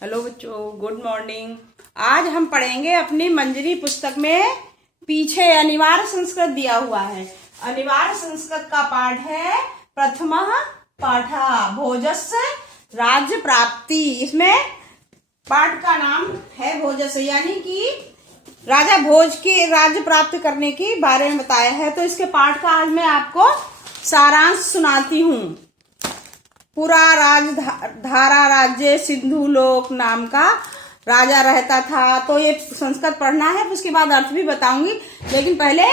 Hello बच्चों, good morning. आज हम पढ़ेंगे अपनी मंजरी पुस्तक में पीछे अनिवार्य संस्कृत दिया हुआ है। अनिवार्य संस्कृत का पाठ है प्रथमः पाठः भोजस्य राज्य प्राप्ति। इसमें पाठ का नाम है भोजस्य, यानी कि राजा भोज के राज्य प्राप्त करने के बारे में बताया है। तो इसके पाठ का आज मैं आपको सारांश सुनाती हूँ। पूरा धारा राज्य सिंधु लोक नाम का राजा रहता था। तो ये संस्कृत पढ़ना है, उसके बाद अर्थ भी बताऊंगी, लेकिन पहले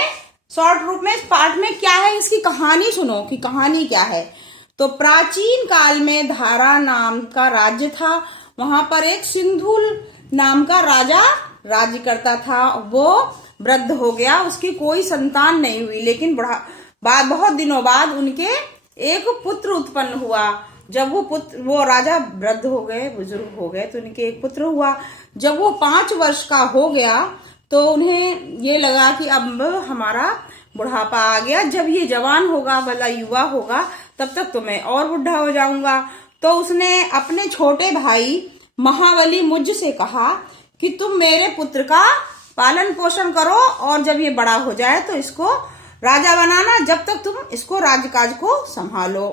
शॉर्ट रूप में इस पाठ में क्या है इसकी कहानी सुनो कि कहानी क्या है। तो प्राचीन काल में धारा नाम का राज्य था। वहां पर एक सिंधु नाम का राजा राज्य करता था। वो वृद्ध हो गया, उसकी कोई संतान नहीं हुई, लेकिन बहुत दिनों बाद उनके एक पुत्र उत्पन्न हुआ। जब वो राजा वृद्ध हो गए, बुजुर्ग हो गए, तो उनके एक पुत्र हुआ। जब वो 5 वर्ष का हो गया तो उन्हें ये लगा कि अब हमारा बुढ़ापा आ गया, जब ये जवान होगा वाला युवा होगा तब तक तो मैं और बुढ़ा हो जाऊंगा। तो उसने अपने छोटे भाई महाबली मुझ से कहा कि तुम मेरे पुत्र का पालन पोषण करो और जब ये बड़ा हो जाए तो इसको राजा बनाना, जब तक तुम इसको राजकाज को संभालो।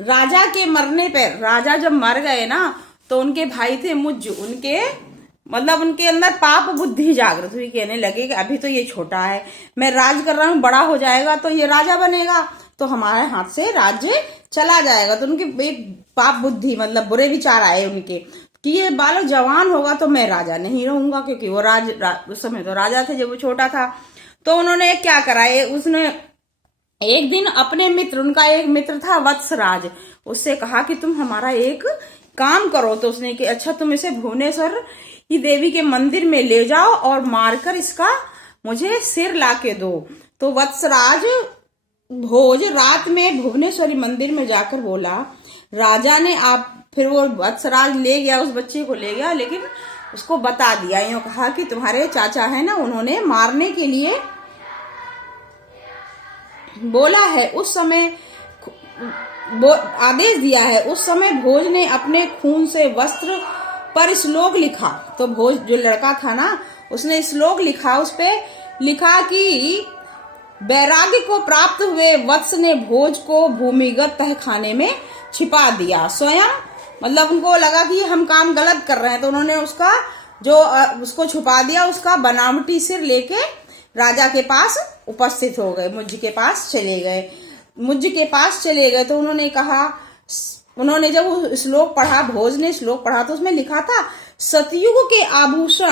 राजा के मरने पर, राजा जब मर गए ना, तो उनके भाई थे मुझ, उनके अंदर पाप बुद्धि जागृत हुई। कहने लगे कि अभी तो ये छोटा है, मैं राज कर रहा हूँ, बड़ा हो जाएगा तो ये राजा बनेगा, तो हमारे हाथ से राज्य चला जाएगा। तो उनकी एक पाप बुद्धि बुरे विचार आए उनके कि ये बालक जवान होगा तो मैं राजा नहीं रहूंगा, क्योंकि वो उस समय तो राजा थे जब वो छोटा था। तो उन्होंने क्या करा, उसने एक दिन अपने मित्र, उनका एक मित्र था वत्सराज, उससे कहा कि तुम हमारा एक काम करो। तो उसने कि अच्छा, तुम इसे भुवनेश्वर की देवी के मंदिर में ले जाओ और मारकर इसका मुझे सिर ला के दो। तो वत्सराज भोज रात में भुवनेश्वरी मंदिर में जाकर बोला। राजा ने फिर वो वत्सराज ले गया, उस बच्चे को ले गया, लेकिन उसको बता दिया, यूं कहा कि तुम्हारे चाचा है ना, उन्होंने मारने के लिए बोला है, उस समय आदेश दिया है। उस समय भोज ने अपने खून से वस्त्र पर श्लोक लिखा। तो भोज जो लड़का था ना, उसने श्लोक लिखा, उस पे लिखा कि वैराग्य को प्राप्त हुए वत्स ने भोज को भूमिगत तहखाने में छिपा दिया। स्वयं उनको लगा कि हम काम गलत कर रहे हैं, तो उन्होंने उसको छुपा दिया। उसका बनावटी सिर लेके राजा के पास उपस्थित हो गए, मुझ के पास चले गए। तो उन्होंने कहा, उन्होंने जब श्लोक पढ़ा, भोज ने श्लोक पढ़ा, तो उसमें लिखा था सतयुग के आभूषण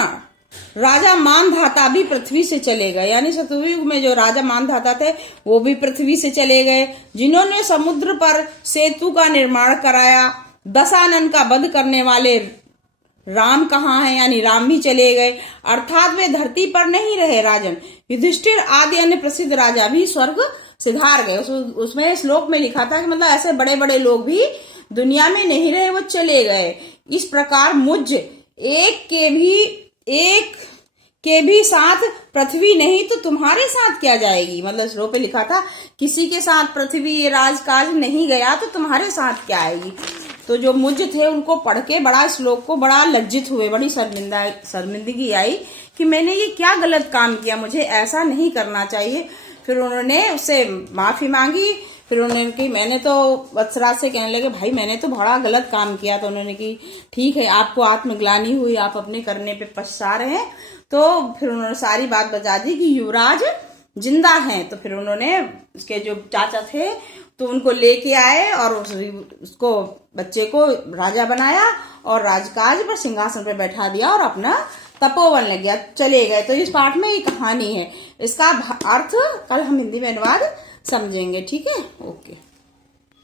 राजा मानधाता भी पृथ्वी से चले गए। यानी सतयुग में जो राजा मानधाता थे वो भी पृथ्वी से चले गए। जिन्होंने समुद्र पर सेतु का निर्माण कराया, दशानन का वध करने वाले राम कहाँ हैं, यानी राम भी चले गए, अर्थात वे धरती पर नहीं रहे। राजन युधिष्ठिर आदि अन्य प्रसिद्ध राजा भी स्वर्ग सिधार गए। उसमें श्लोक में लिखा था कि ऐसे बड़े बड़े लोग भी दुनिया में नहीं रहे, वो चले गए। इस प्रकार मुझ एक के भी साथ पृथ्वी नहीं तो तुम्हारे साथ क्या जाएगी। श्लोक पे लिखा था किसी के साथ पृथ्वी ये राजकाज नहीं गया तो तुम्हारे साथ क्या आएगी। तो जो मुझ थे उनको पढ़ के श्लोक को बड़ा लज्जित हुए, बड़ी शर्मिंदगी आई कि मैंने ये क्या गलत काम किया, मुझे ऐसा नहीं करना चाहिए। फिर उन्होंने उससे माफी मांगी। फिर उन्होंने कि मैंने तो वत्सराज से कहने लगे, भाई मैंने तो बड़ा गलत काम किया। तो उन्होंने कि ठीक है, आपको आत्मग्लानि हुई, आप अपने करने पे पछता रहे हैं। तो फिर उन्होंने सारी बात बता दी कि युवराज जिंदा हैं। तो फिर उन्होंने उसके जो चाचा थे तो उनको लेके आए और उसको बच्चे को राजा बनाया और राजकाज पर सिंहासन पर बैठा दिया और अपना तपोवन लग गया, चले गए। तो इस पाठ में ये कहानी है, इसका अर्थ कल हम हिंदी में अनुवाद समझेंगे। ठीक है, ओके।